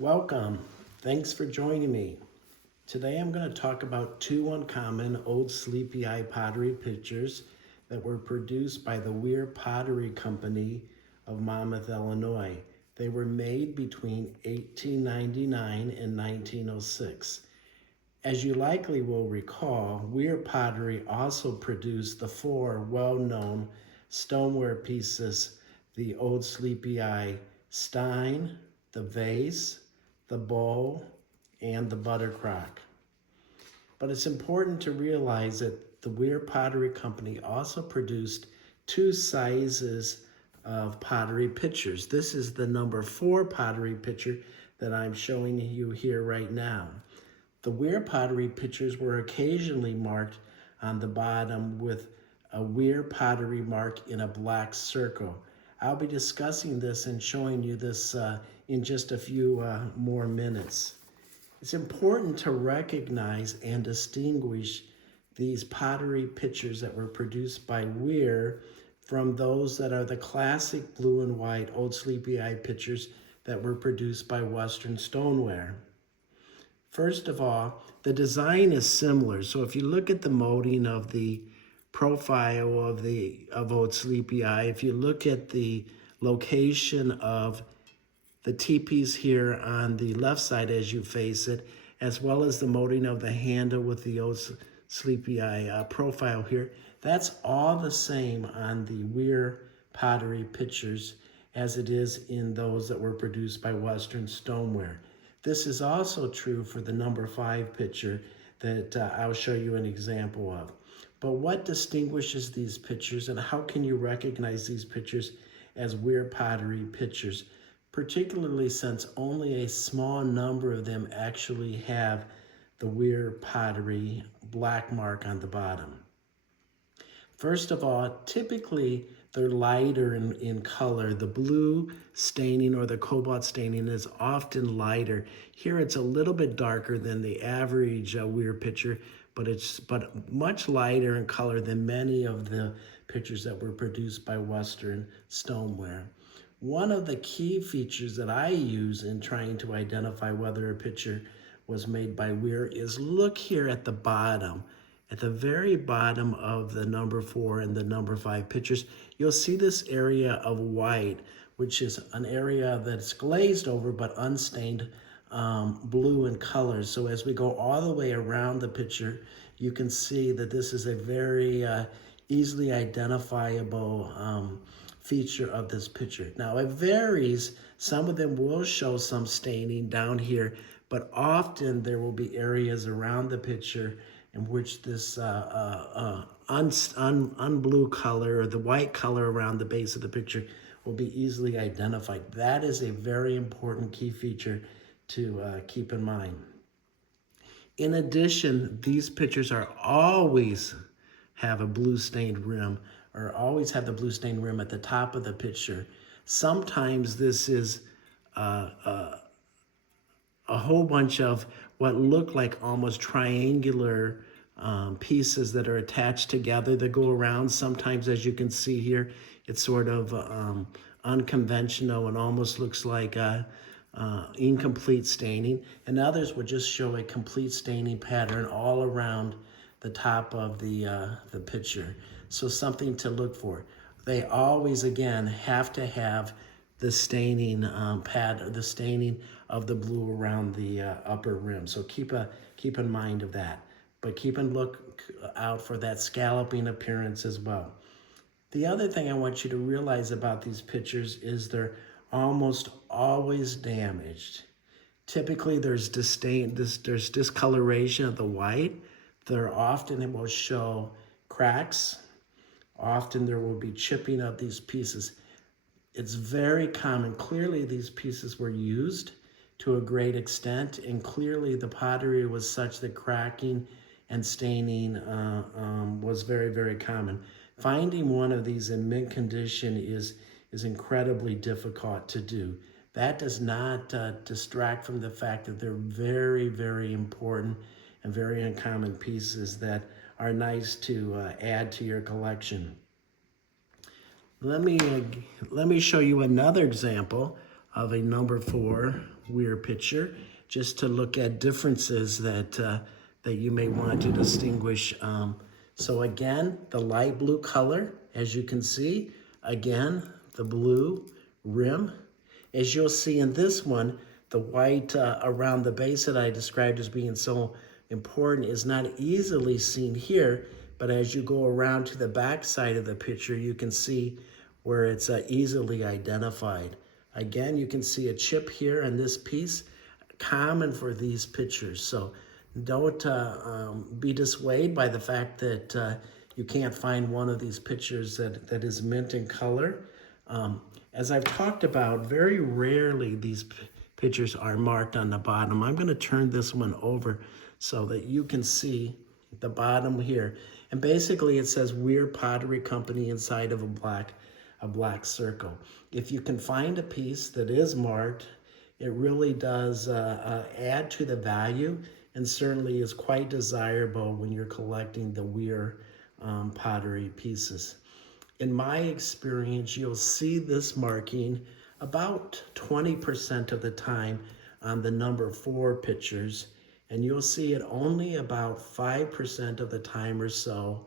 Welcome. Thanks for joining me. Today I'm going to talk about two uncommon old sleepy eye pottery pictures that were produced by the Weir Pottery Company of Monmouth, Illinois. They were made between 1899 and 1906. As you likely will recall, Weir Pottery also produced the four well-known stoneware pieces: the Old Sleepy Eye Stein, the vase, the bowl, and the buttercrock. But it's important to realize that the Weir Pottery Company also produced two sizes of pottery pitchers. This is the number 4 pottery pitcher that I'm showing you here right now. The Weir pottery pitchers were occasionally marked on the bottom with a Weir pottery mark in a black circle. I'll be discussing this and showing you this in just a few more minutes. It's important to recognize and distinguish these pottery pitchers that were produced by Weir from those that are the classic blue and white Old Sleepy Eye pitchers that were produced by Western Stoneware. First of all, the design is similar. So if you look at the molding of the profile of Old Sleepy Eye, if you look at the location of the teepees here on the left side as you face it, as well as the molding of the handle with the Old Sleepy Eye profile here, that's all the same on the Weir pottery pitchers as it is in those that were produced by Western Stoneware. This is also true for the number 5 pitcher that I'll show you an example of. But what distinguishes these pitchers, and how can you recognize these pitchers as Weir pottery pitchers, particularly since only a small number of them actually have the Weir pottery black mark on the bottom? First of all, typically they're lighter in color. The blue staining or the cobalt staining is often lighter. Here it's a little bit darker than the average Weir pitcher, but much lighter in color than many of the pitchers that were produced by Western Stoneware. One of the key features that I use in trying to identify whether a pitcher was made by Weir is look here at the bottom. At the very bottom of the number 4 and the number 5 pitchers, you'll see this area of white, which is an area that's glazed over but unstained blue in color. So as we go all the way around the pitcher, you can see that this is a very easily identifiable feature of this pitcher. Now it varies. Some of them will show some staining down here, but often there will be areas around the pitcher in which this unblue color or the white color around the base of the picture will be easily identified. That is a very important key feature to keep in mind. In addition, these pictures are always have a blue stained rim, or always have the blue stained rim at the top of the picture. Sometimes this is a whole bunch of what look like almost triangular pieces that are attached together that go around. Sometimes, as you can see here, it's sort of unconventional and almost looks like incomplete staining. And others would just show a complete staining pattern all around the top of the picture. So something to look for. They always, again, have to have the staining the staining of the blue around the upper rim. So keep in mind of that. But keep a look out for that scalloping appearance as well. The other thing I want you to realize about these pictures is they're almost always damaged. Typically there's discoloration of the white. There often it will show cracks. Often there will be chipping of these pieces. It's very common. Clearly these pieces were used to a great extent, and clearly the pottery was such that cracking and staining was very, very common. Finding one of these in mint condition is incredibly difficult to do. That does not distract from the fact that they're very, very important and very uncommon pieces that are nice to add to your collection. Let me show you another example of a number 4 Weir pitcher, just to look at differences that that you may want to distinguish. So again, the light blue color, as you can see, again, the blue rim. As you'll see in this one, the white around the base that I described as being so important is not easily seen here, but as you go around to the back side of the picture, you can see where it's easily identified. Again, you can see a chip here in this piece, common for these pictures. So don't be dissuaded by the fact that you can't find one of these pictures that is mint in color. As I've talked about, very rarely these pictures are marked on the bottom. I'm going to turn this one over so that you can see the bottom here. And basically it says Weir Pottery Company inside of a black circle. If you can find a piece that is marked, it really does add to the value and certainly is quite desirable when you're collecting the Weir pottery pieces. In my experience, you'll see this marking about 20% of the time on the number 4 pictures, and you'll see it only about 5% of the time or so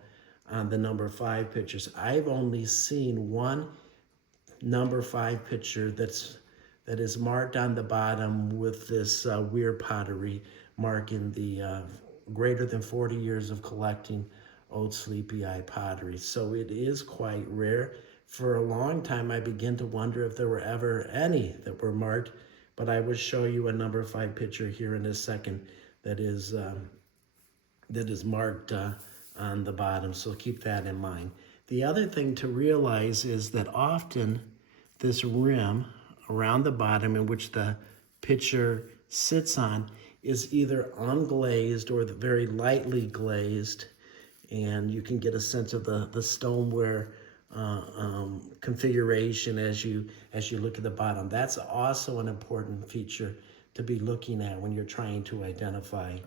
on the number 5 pictures. I've only seen one number 5 picture that is marked on the bottom with this Weir pottery marking the greater than 40 years of collecting Old Sleepy Eye pottery. So it is quite rare. For a long time, I began to wonder if there were ever any that were marked, but I will show you a number 5 picture here in a second that is marked on the bottom, so keep that in mind. The other thing to realize is that often this rim around the bottom in which the picture sits on is either unglazed or very lightly glazed, and you can get a sense of the stoneware configuration as you look at the bottom. That's also an important feature to be looking at when you're trying to identify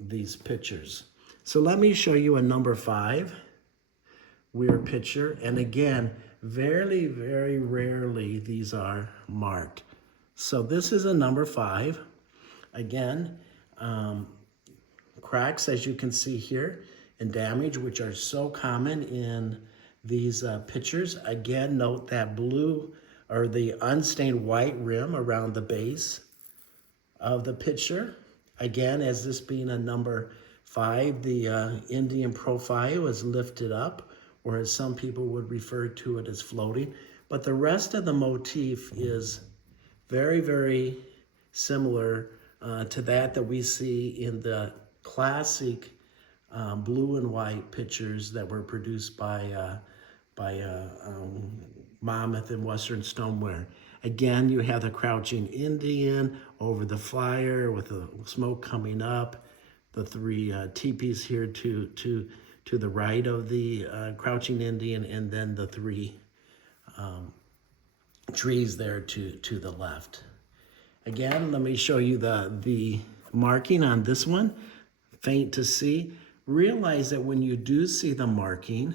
these pictures. So let me show you a number 5 Weir picture, and again, very rarely these are marked. So this is a number 5. Again, cracks, as you can see here, and damage, which are so common in these pictures. Again, note that blue or the unstained white rim around the base of the picture. Again, as this being a number 5, the Indian profile is lifted up, or as some people would refer to it as floating. But the rest of the motif is very similar to that we see in the classic blue and white pictures that were produced by Monmouth and Western Stoneware. Again, you have the crouching Indian over the fire with the smoke coming up, the 3 teepees here to the right of the crouching Indian, and then the 3 trees there to the left. Again, let me show you the marking on this one. Faint to see. Realize that when you do see the marking,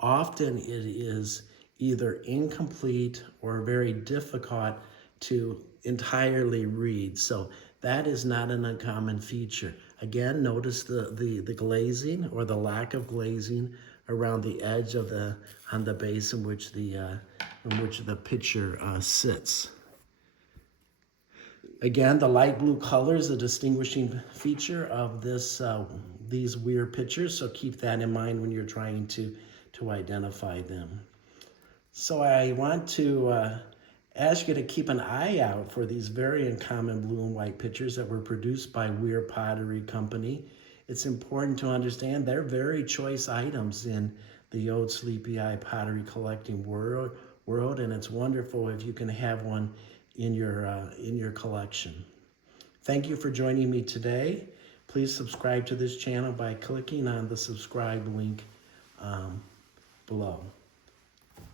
often it is either incomplete or very difficult to entirely read. So that is not an uncommon feature. Again, notice the glazing or the lack of glazing around the edge of on the base in which the picture sits. Again, the light blue color is a distinguishing feature of these Weir pictures, so keep that in mind when you're trying to identify them. So I want to ask you to keep an eye out for these very uncommon blue and white pictures that were produced by Weir Pottery Company. It's important to understand they're very choice items in the Old Sleepy Eye pottery collecting world, and it's wonderful if you can have one in your collection. Thank you for joining me today. Please subscribe to this channel by clicking on the subscribe link below.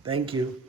Thank you.